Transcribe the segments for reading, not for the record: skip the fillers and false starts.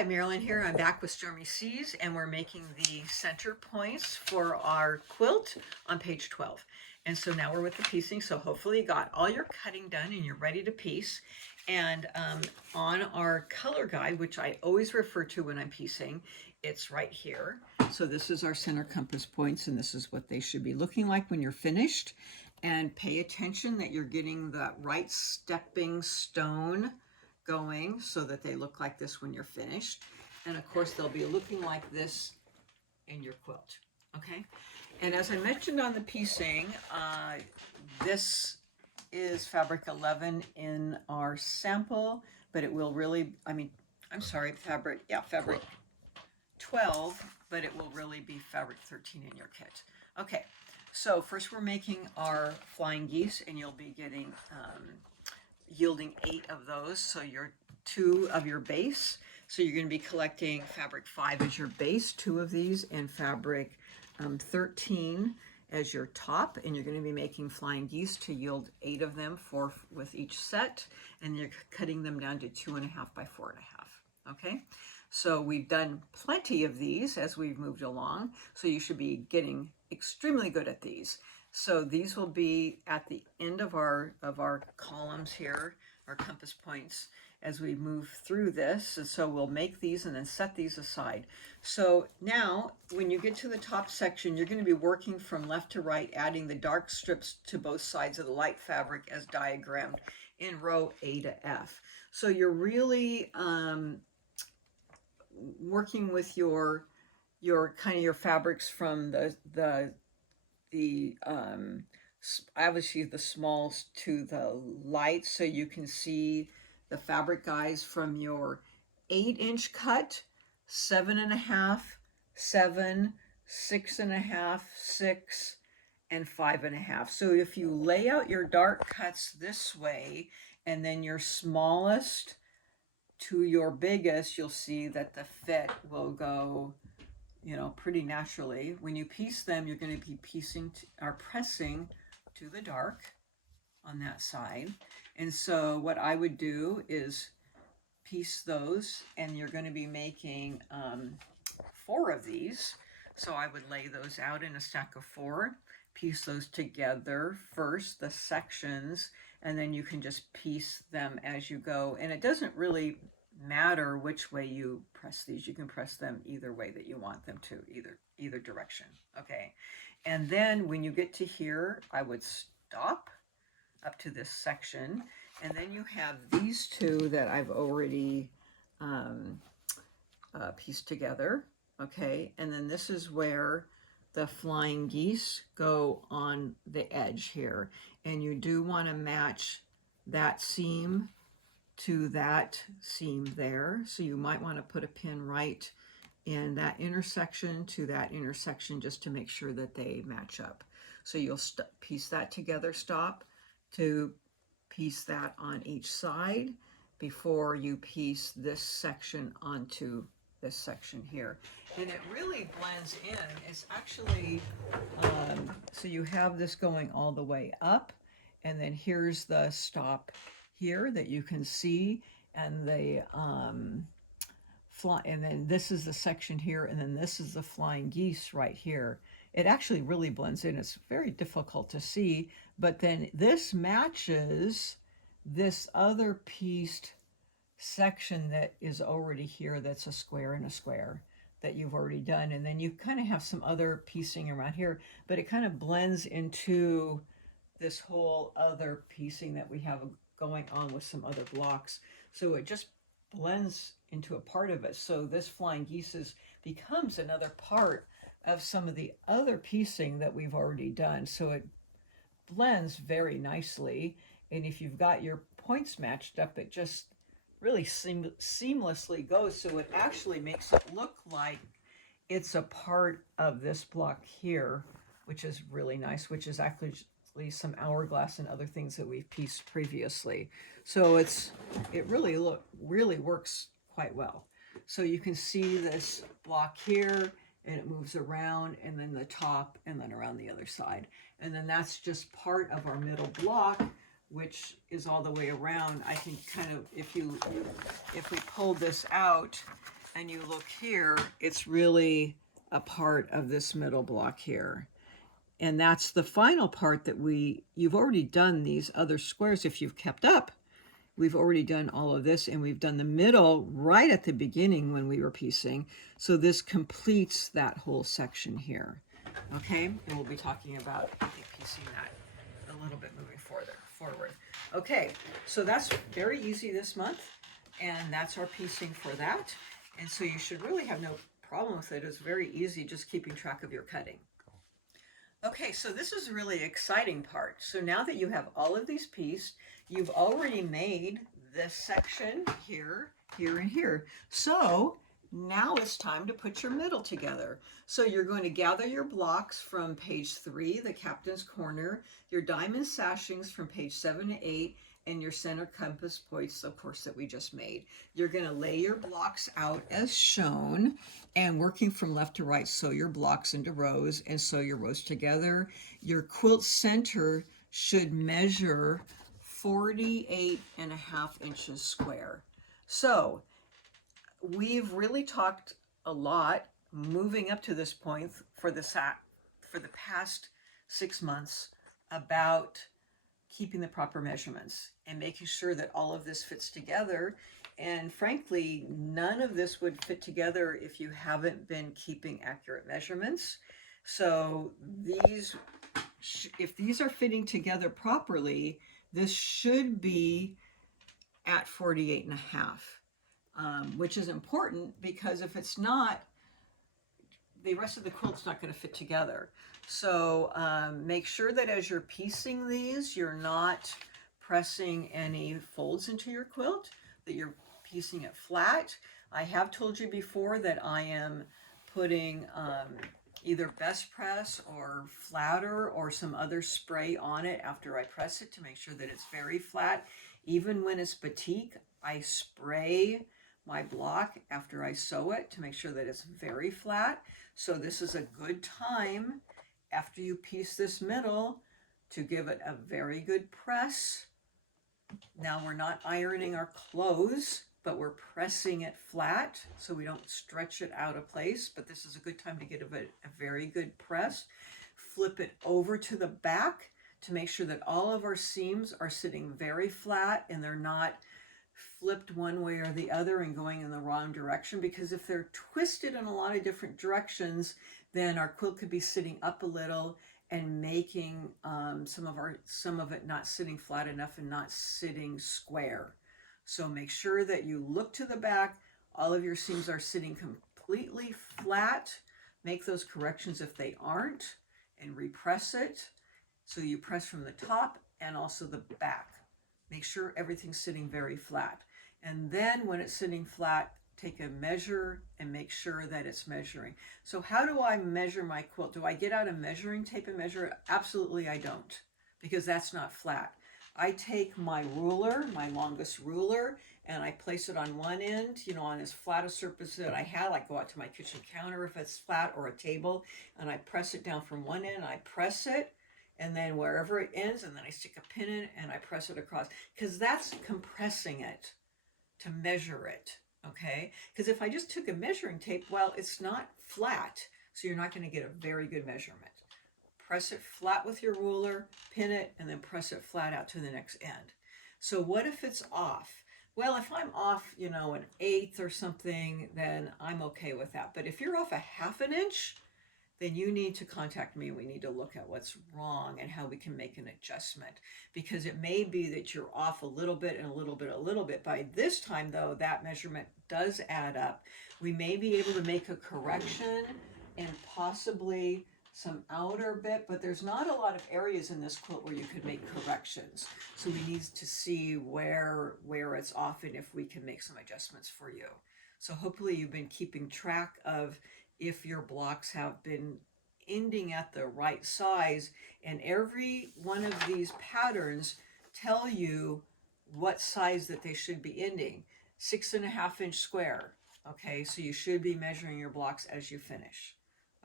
Hi, Marilyn here. I'm back with Stormy Seas, and we're making the center points for our quilt on page 12. And so now we're with the piecing, so hopefully you got all your cutting done and you're ready to piece. And on our color guide, which I always refer to when I'm piecing, it's right here. So this is our center compass points, and this is what they should be looking like when you're finished. And pay attention that you're getting the right stepping stone going so that they look like this when you're finished. And of course, they'll be looking like this in your quilt. Okay. And as I mentioned on the piecing, this is fabric 11 in our sample, but it will really, fabric 12, but it will really be fabric 13 in your kit. Okay. So first we're making our flying geese, and you'll be getting yielding 8 of those, so you're 2 of your base. So you're going to be collecting fabric 5 as your base, 2 of these, and fabric 13 as your top, and you're going to be making flying geese to yield 8 of them, 4 with each set, and you're cutting them down to 2.5 by 4.5. Okay, so we've done plenty of these as we've moved along, so you should be getting extremely good at these. So these will be at the end of our columns here, our compass points, as we move through this. And so we'll make these and then set these aside. So now when you get to the top section, you're going to be working from left to right, adding the dark strips to both sides of the light fabric as diagrammed in row A to F. So you're really working with your fabrics from the obviously the smalls to the light, so you can see the fabric guys from your 8-inch cut, 7.5, 7, 6.5, 6, and 5.5. So if you lay out your dark cuts this way, and then your smallest to your biggest, you'll see that the fit will go, pretty naturally. When you piece them, you're going to be pressing to the dark on that side. And so what I would do is piece those, and you're going to be making 4 of these. So I would lay those out in a stack of 4, piece those together first, the sections, and then you can just piece them as you go. And it doesn't really matter which way you press these. You can press them either way that you want them to, either direction. Okay, and then when you get to here, I would stop up to this section, and then you have these 2 that I've already pieced together. Okay, and then this is where the flying geese go on the edge here, and you do want to match that seam to that seam there. So you might want to put a pin right in that intersection to that intersection just to make sure that they match up. So you'll piece that together, stop to piece that on each side before you piece this section onto this section here. And it really blends in. It's actually, so you have this going all the way up, and then here's the stop here that you can see, and the and then this is the section here, and then this is the flying geese right here. It actually really blends in. It's very difficult to see, but then this matches this other pieced section that is already here, that's a square and a square that you've already done. And then you kind of have some other piecing around here, but it kind of blends into this whole other piecing that we have going on with some other blocks. So it just blends into a part of it. So this flying geese becomes another part of some of the other piecing that we've already done. So it blends very nicely. And if you've got your points matched up, it just really seamlessly goes. So it actually makes it look like it's a part of this block here, which is really nice, which is actually some hourglass and other things that we've pieced previously. So it really works quite well. So you can see this block here, and it moves around, and then the top, and then around the other side. And then that's just part of our middle block, which is all the way around. I can kind of, if we pull this out, and you look here, it's really a part of this middle block here. And that's the final part that you've already done these other squares if you've kept up. We've already done all of this, and we've done the middle right at the beginning when we were piecing. So this completes that whole section here. Okay, and we'll be talking about, I think, piecing that a little bit moving forward. Okay, so that's very easy this month, and that's our piecing for that. And so you should really have no problem with it. It's very easy just keeping track of your cutting. Okay, so this is a really exciting part. So now that you have all of these pieced, you've already made this section here, here, and here. So now it's time to put your middle together. So you're going to gather your blocks from page 3, the captain's corner, your diamond sashings from page 7 to 8, and your center compass points, of course, that we just made. You're going to lay your blocks out as shown and working from left to right, sew your blocks into rows and sew your rows together. Your quilt center should measure 48.5 inches square. So we've really talked a lot moving up to this point for the past 6 months about keeping the proper measurements and making sure that all of this fits together. And frankly, none of this would fit together if you haven't been keeping accurate measurements. So if these are fitting together properly, this should be at 48.5, which is important because if it's not, the rest of the quilt's not going to fit together. So make sure that as you're piecing these, you're not pressing any folds into your quilt, that you're piecing it flat. I have told you before that I am putting either best press or flatter or some other spray on it after I press it to make sure that it's very flat. Even when it's batik, I spray my block after I sew it to make sure that it's very flat. So this is a good time after you piece this middle to give it a very good press. Now we're not ironing our clothes, but we're pressing it flat so we don't stretch it out of place. But this is a good time to give it a very good press. Flip it over to the back to make sure that all of our seams are sitting very flat and they're not flipped one way or the other and going in the wrong direction, because if they're twisted in a lot of different directions, then our quilt could be sitting up a little and making some of it not sitting flat enough and not sitting square. So make sure that you look to the back, all of your seams are sitting completely flat. Make those corrections if they aren't, and repress it. So you press from the top and also the back. Make sure everything's sitting very flat. And then when it's sitting flat, take a measure and make sure that it's measuring. So how do I measure my quilt? Do I get out a measuring tape and measure it? Absolutely I don't, because that's not flat. I take my ruler, my longest ruler, and I place it on one end, on as flat a surface that I have. I go out to my kitchen counter if it's flat, or a table, and I press it down from one end, and I press it, and then wherever it ends, and then I stick a pin in it and I press it across, because that's compressing it to measure it, okay? Because if I just took a measuring tape, well, it's not flat, so you're not going to get a very good measurement. Press it flat with your ruler, pin it, and then press it flat out to the next end. So what if it's off? Well, if I'm off, an 1/8 or something, then I'm okay with that. But if you're off a 1/2 inch, then you need to contact me. We need to look at what's wrong and how we can make an adjustment, because it may be that you're off a little bit and a little bit. By this time, though, that measurement does add up. We may be able to make a correction and possibly some outer bit, but there's not a lot of areas in this quilt where you could make corrections. So we need to see where it's off and if we can make some adjustments for you. So hopefully you've been keeping track of if your blocks have been ending at the right size, and every one of these patterns tell you what size that they should be ending. 6.5 inch square. Okay, so you should be measuring your blocks as you finish.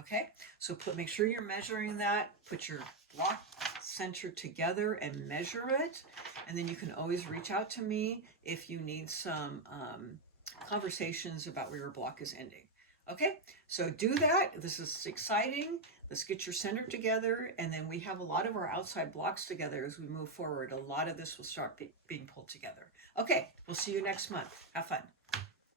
Okay, so make sure you're measuring that. Put your block center together and measure it, and then you can always reach out to me if you need some conversations about where your block is ending. Okay, so do that. This is exciting. Let's get your center together, and then we have a lot of our outside blocks together as we move forward. A lot of this will start being pulled together. Okay, we'll see you next month. Have fun.